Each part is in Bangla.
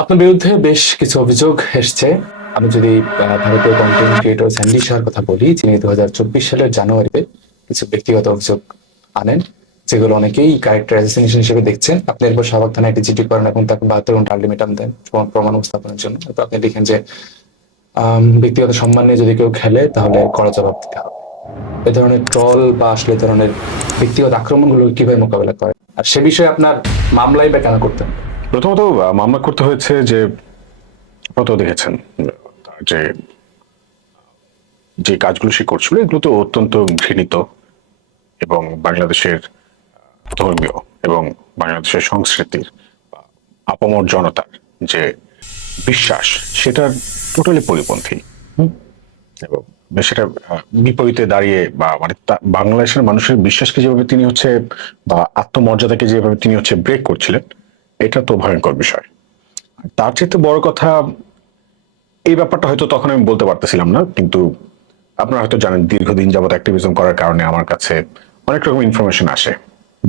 আপনার বিরুদ্ধে বেশ কিছু অভিযোগ এসছে। আমি যদি ভারতীয় কন্টেন্ট ক্রিয়েটর স্যান্ডি শাহর কথা বলি, যিনি 2024 সালের জানুয়ারিতে কিছু ব্যক্তিগত অভিযোগ আনেন, যেগুলো অনেকেই ক্যারেক্টার অ্যাসাসিনেশন হিসেবে দেখছেন। আপনি এরপর শাহবাগ থানায় একটি চিঠি করেন এবং তাকে 72 ঘন্টা আলটিমেটাম দেন প্রমাণ উপস্থাপনের জন্য। তো আপনি লিখেন যে ব্যক্তিগত সম্মান নিয়ে যদি কেউ খেলে তাহলে কড়া জবাব দিতে হবে। এ ধরনের ট্রল বা আসলে এ ধরনের ব্যক্তিগত আক্রমণগুলো কিভাবে মোকাবেলা করেন, আর সে বিষয়ে আপনার মামলাই বা কেন করতেন? প্রথমত মামলা করতে হয়েছে যে প্রথম দেখেছেন যে যে কাজগুলো সে করছিল এগুলো তো অত্যন্ত ঘৃণিত এবং বাংলাদেশের ধর্মীয় এবং বাংলাদেশের সংস্কৃতির আপামর জনতার যে বিশ্বাস সেটার টোটালি পরিপন্থী। এবং সেটা বিপরীতে দাঁড়িয়ে বা মানে বাংলাদেশের মানুষের বিশ্বাসকে যেভাবে তিনি হচ্ছে বা আত্মমর্যাদাকে যেভাবে তিনি হচ্ছে ব্রেক করছিলেন, এটা তো ভয়ঙ্কর বিষয়। তার চেয়ে বড় কথা, এই ব্যাপারটা হয়তো তখন আমি বলতে পারতেছিলাম না, কিন্তু আপনারা হয়তো জানেন দীর্ঘদিন যাবত অ্যাক্টিভিজম করার কারণে আমার কাছে অনেক রকম ইনফরমেশন আসে,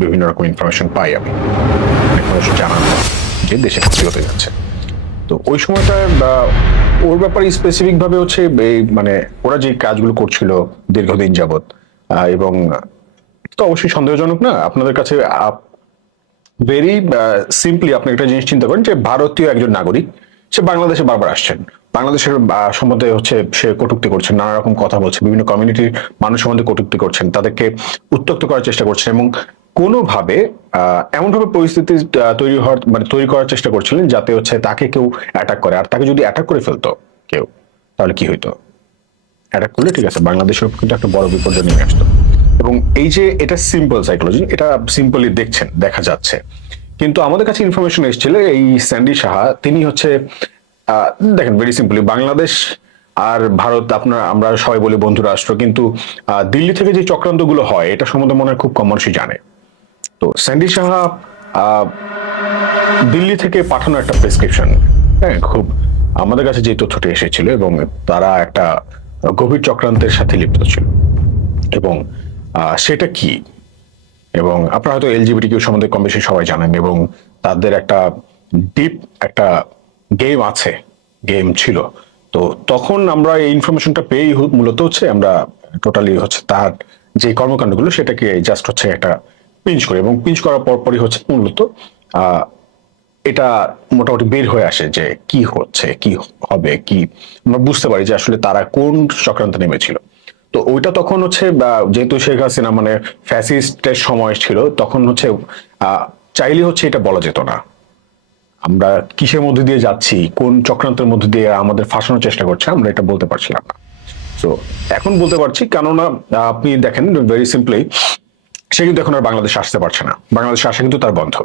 বিভিন্ন রকম ইনফরমেশন পাই আমি, অনেক মানুষের জানান যে দেশে ক্ষতি হতে যাচ্ছে। তো ওই সময়টা বা ওর ব্যাপারে স্পেসিফিক ভাবে হচ্ছে এই মানে ওরা যে কাজগুলো করছিল দীর্ঘদিন যাবত এবং তো অবশ্যই সন্দেহজনক না আপনাদের কাছে। ভেরি সিম্পলি আপনি একটা জিনিস চিন্তা করেন যে ভারতীয় একজন নাগরিক, সে বাংলাদেশে বারবার আসছেন, বাংলাদেশের সম্বন্ধে হচ্ছে সে কটূক্তি করছেন, নানা রকম কথা বলছে, বিভিন্ন কমিউনিটির মানুষ সম্বন্ধে কটূক্তি করছেন, তাদেরকে উত্ত্যক্ত করার চেষ্টা করছেন এবং কোনোভাবে এমনভাবে পরিস্থিতি তৈরি করার চেষ্টা করছিলেন যাতে হচ্ছে তাকে কেউ অ্যাটাক করে। আর তাকে যদি অ্যাটাক করে ফেলতো কেউ, তাহলে কি হইতো? অ্যাটাক করলে ঠিক আছে, বাংলাদেশের উপর কিন্তু একটা বড় বিপর্যয় নেমে আসতো। এবং এই যে এটা সিম্পল সাইকোলজি, এটা সিম্পলি দেখা যাচ্ছে, কিন্তু আমাদের কাছে ইনফরমেশন এসেছিল এই স্যান্ডি সাহা তিনি হচ্ছে দেখেন ভেরি সিম্পলি বাংলাদেশ আর ভারত আমরা সবাই বলি বন্ধু রাষ্ট্র, কিন্তু দিল্লি থেকে যে চক্রান্তগুলো হয় এটা সম্বন্ধে মনে হয় খুব কম মানুষই জানে। তো স্যান্ডি সাহা দিল্লি থেকে পাঠানো একটা প্রেসক্রিপশন, হ্যাঁ, খুব আমাদের কাছে যে তথ্যটি এসেছিল এবং তারা একটা গভীর চক্রান্তের সাথে লিপ্ত ছিল এবং সেটা কি, এবং আপনারা হয়তো এলজিবিটি কিউ সম্বন্ধে কম বেশি সবাই জানেন এবং তাদের একটা ডিপ একটা গেম আছে, গেম ছিল। তো তখন আমরা এই ইনফরমেশনটা পেয়েই মূলত হচ্ছে আমরা টোটালি হচ্ছে তার যে কর্মকাণ্ডগুলো সেটাকে জাস্ট হচ্ছে একটা পিঞ্চ করি এবং পিঞ্চ করার পরপরই হচ্ছে মূলত এটা মোটামুটি বের হয়ে আসে যে কি হচ্ছে, কি হবে, কি আমরা বুঝতে পারি যে আসলে তারা কোন চক্রান্তে নেমেছিল। তো ওইটা তখন হচ্ছে যেহেতু শেখ হাসিনা মানে ফ্যাসিস্টের সময় ছিল, তখন হচ্ছে চাইলে হচ্ছে এটা বলা যেত না আমরা কিসের মধ্যে দিয়ে যাচ্ছি, কোন চক্রান্তের মধ্যে দিয়ে আমাদের ফাঁসানোর চেষ্টা করছে, আমরা এটা বলতে পারছিলাম না। তো এখন বলতে পারছি, কেননা আপনি দেখেন ভেরি সিম্পলি সে কিন্তু এখন আর বাংলাদেশে আসতে পারছে না, বাংলাদেশে আসা কিন্তু তার বন্ধ।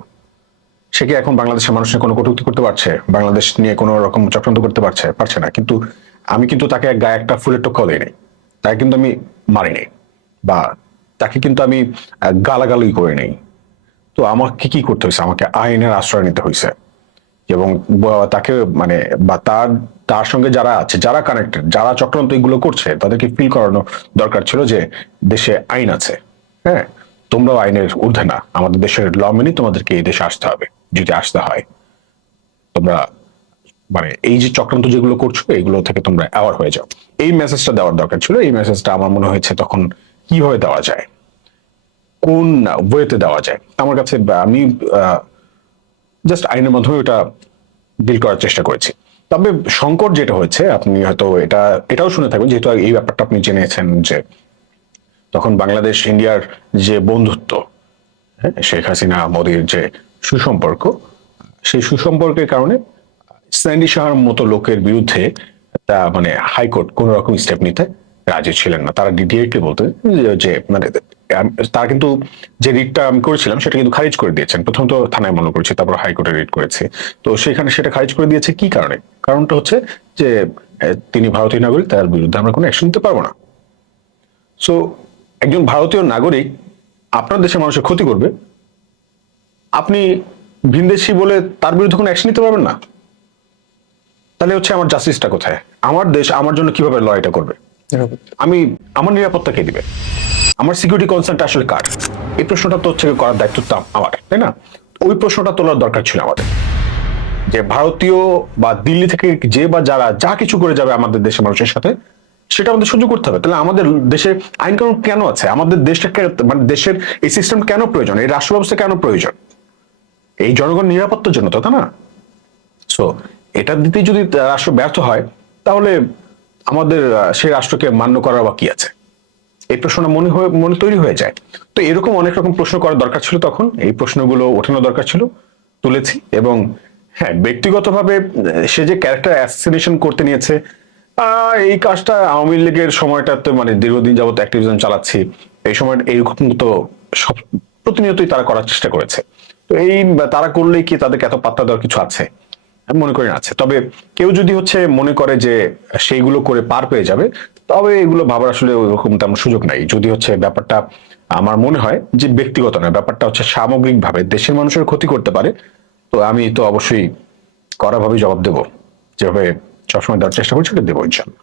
সে কি এখন বাংলাদেশের মানুষের কোনো কটূক্তি করতে পারছে, বাংলাদেশ নিয়ে কোনো রকম চক্রান্ত করতে পারছে না, কিন্তু আমি কিন্তু তাকে গায়ে একটা ফুলের টোকাও দিই নাই, তাকে কিন্তু আমি মারি নাই বা তাকে কিন্তু আমি গালাগালি করে নেই। তো আমাকে কি করতে হয়েছে, আমাকে আইনের আশ্রয় নিতে হয়েছে এবং তাকে মানে বা তার তার সঙ্গে যারা আছে, যারা কানেক্টেড, যারা চক্রান্ত এগুলো করছে তাদেরকে ফিল করানো দরকার ছিল যে দেশে আইন আছে, হ্যাঁ, তোমরাও আইনের ঊর্ধ্বে না, আমাদের দেশের ল মেনে তোমাদেরকে এই দেশে আসতে হবে, যদি আসতে হয় তোমরা মানে এই যে চক্রান্ত যেগুলো করছো এগুলো থেকে তোমরা অ্যাওয়ার হয়ে যাও। এই মেসেজটা দেওয়ার দরকার ছিল। এই মেসেজটা আমার মনে হয়েছে তখন কিভাবে দেওয়া যায়, কোন ওয়েতে দেওয়া যায়, আমার কাছে আমি জাস্ট আইনের মাধ্যমে ওটা ডিল করার চেষ্টা করেছি। তবে সংকট যেটা হয়েছে, আপনি হয়তো এটাও শুনে থাকবেন, যেহেতু এই ব্যাপারটা আপনি জেনেছেন যে তখন বাংলাদেশ ইন্ডিয়ার যে বন্ধুত্ব, হ্যাঁ, শেখ হাসিনা মোদীর যে সুসম্পর্ক, সেই সুসম্পর্কের কারণে স্যান্ডি শাহর মতো লোকের বিরুদ্ধে তা মানে হাইকোর্ট কোন রকম স্টেপ নিতে রাজি ছিলেন না। তারা ডিরেক্টলি বলতে যে মানে তারা কিন্তু যে রিটটা আমি করেছিলাম সেটা কিন্তু খারিজ করে দিয়েছেন। প্রথম তো থানায় মামলা করেছি, তারপর হাইকোর্টে রিট করেছে। তো সেখানে সেটা খারিজ করে দিয়েছে কি কারণে? কারণটা হচ্ছে যে তিনি ভারতীয় নাগরিক, তার বিরুদ্ধে আমরা কোনো অ্যাকশন নিতে পারবো না। সো একজন ভারতীয় নাগরিক আপনার দেশের মানুষের ক্ষতি করবে, আপনি ভিনদেশি বলে তার বিরুদ্ধে কোনো অ্যাকশন নিতে পারবেন না, তাহলে হচ্ছে আমার জাস্টিসটা কোথায়? আমার দেশ আমার জন্য কিভাবে লড়াইটা করবে? আমি আমার নিরাপত্তা কে দিবে? আমার সিকিউরিটি কনসার্নটা আসলে কার? এই প্রশ্নটা তো হচ্ছে করার দায়িত্ব তো আমার, তাই না? ওই প্রশ্নটা তোলার দরকার ছিল আমাদের। যে ভারতীয় বা দিল্লি থেকে যে বা যারা যা কিছু করে যাবে আমাদের দেশের মানুষের সাথে, সেটা আমাদের সহ্য করতে হবে। তাহলে আমাদের দেশে আইন কানুন কেন আছে? আমাদের দেশটা মানে দেশের এই সিস্টেম কেন প্রয়োজন? এই রাষ্ট্র ব্যবস্থা কেন প্রয়োজন? এই জনগণ নিরাপত্তার জন্য তো, তাই না? সো এটা দিতে যদি রাষ্ট্র ব্যর্থ হয়, তাহলে আমাদের সেই রাষ্ট্রকে মান্য করার বা কি আছে? এই প্রশ্নটা মনে তৈরি হয়ে যায়। তো এরকম অনেক রকম প্রশ্ন করার দরকার ছিল তখন, এই প্রশ্নগুলো ওঠানো দরকার ছিল, তুলেছি। এবং হ্যাঁ, ব্যক্তিগতভাবে সে যে ক্যারেক্টার অ্যাসিনেশন করতে নিয়েছে, এই কাজটা আওয়ামী লীগের সময়টাতে মানে দীর্ঘদিন যাবত অ্যাক্টিভিজম চালাচ্ছি, এই সময় এইরকম তো সব প্রতিনিয়তই তারা করার চেষ্টা করেছে। তো এই তারা করলেই কি তাদেরকে এত পাত্তা দেওয়ার কিছু আছে? আমি মনে করি না আছে। তবে কেউ যদি মনে করে যে সেইগুলো করে পার পেয়ে যাবে, তবে এগুলো ভাবার আসলে ওরকম তেমন সুযোগ নাই। যদি ব্যাপারটা আমার মনে হয় যে ব্যক্তিগত নয়, ব্যাপারটা সামগ্রিক ভাবে দেশের মানুষের ক্ষতি করতে পারে, তো আমি তো অবশ্যই কড়াভাবে জবাব দেবো, যেভাবে সবসময় দেওয়ার চেষ্টা করছি দেবো ইনশাল্লাহ।